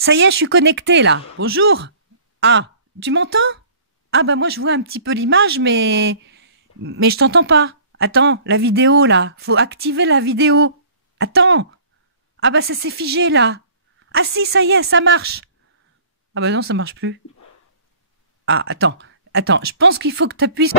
Ça y est, je suis connectée là. Bonjour. Ah, tu m'entends? Ah bah moi je vois un petit peu l'image, mais je t'entends pas. Attends, la vidéo là. Faut activer la vidéo. Attends. Ah bah ça s'est figé là. Ah si, ça y est, ça marche. Ah bah non, ça marche plus. Ah, attends. Je pense qu'il faut que tu appuies.